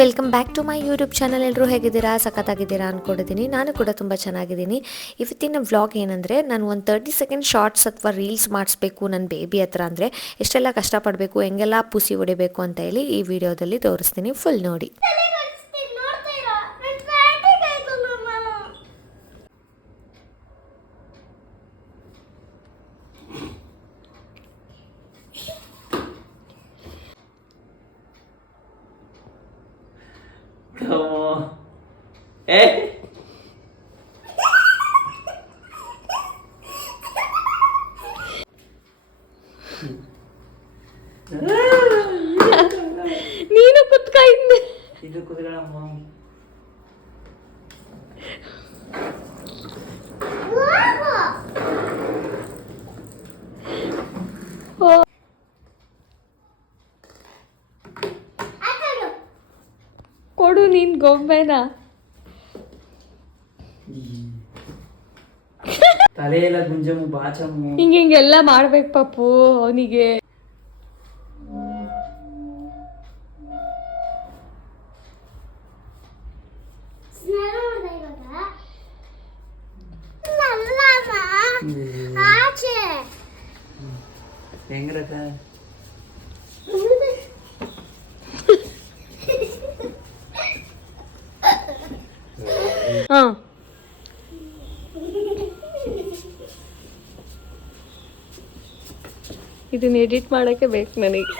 Welcome back to my YouTube channel. ಎಲ್ಲರೂ ಹೇಗಿದ್ದೀರಾ? ಸಖತ್ತಾಗಿದ್ದೀರಾ ಅಂದ್ಕೊಂಡಿದ್ದೀನಿ. ನಾನು ಕೂಡ ತುಂಬ ಚೆನ್ನಾಗಿದ್ದೀನಿ. ಇವತ್ತಿನ ವ್ಲಾಗ್ ಏನಂದರೆ, ನಾನು ಒಂದು 30 ಸೆಕೆಂಡ್ ಶಾರ್ಟ್ಸ್ ಅಥವಾ ರೀಲ್ಸ್ ಮಾಡಿಸ್ಬೇಕು ನನ್ನ ಬೇಬಿ ಹತ್ರ. ಅಂದರೆ ಎಷ್ಟೆಲ್ಲ ಕಷ್ಟಪಡಬೇಕು, ಹೆಂಗೆಲ್ಲ ಪುಸಿ ಹೊಡಿಬೇಕು ಅಂತ ಹೇಳಿ ಈ ವಿಡಿಯೋದಲ್ಲಿ ತೋರಿಸ್ತೀನಿ. ಫುಲ್ ನೋಡಿ. ನೀನು ಕುತ್ಕಾ ಹಿಂದೆ. ಇದು ಕುತ್ಕೊಳ್ಳಮ್ಮ. ಕೊಡು ನೀನ್ ಗೊಂಬೆನ. ತಲೆ ಎಲ್ಲ ಗುಂಜಮ್ಮು ಬಾಚಮ್ಮು ಹಿಂಗೆಲ್ಲ ಮಾಡ್ಬೇಕು ಪಾಪು ಅವನಿಗೆ. ಹೆಂಗ್ರಕ ಹಾ ಇದನ್ನ ಎಡಿಟ್ ಮಾಡಕ್ಕೆ ಬೇಕು ನನಗೆ.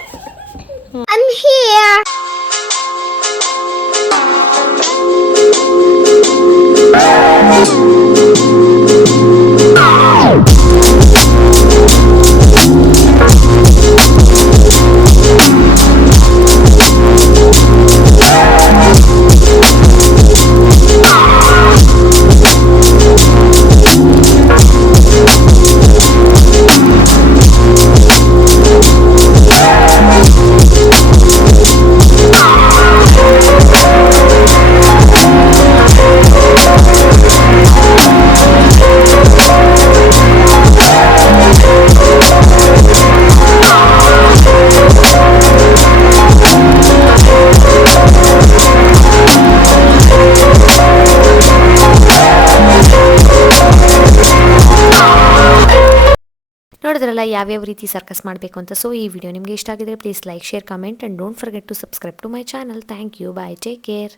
ನೋಡಿದ್ರಲ್ಲ ಯಾವ್ಯಾವ ರೀತಿ ಸರ್ಕಸ್ ಮಾಡಬೇಕು ಅಂತ. ಸೊ ಈ ವಿಡಿಯೋ ನಿಮಗೆ ಇಷ್ಟ ಆಗಿದ್ರೆ please like, share, comment and don't forget to subscribe to my channel. Thank you. Bye. Take care.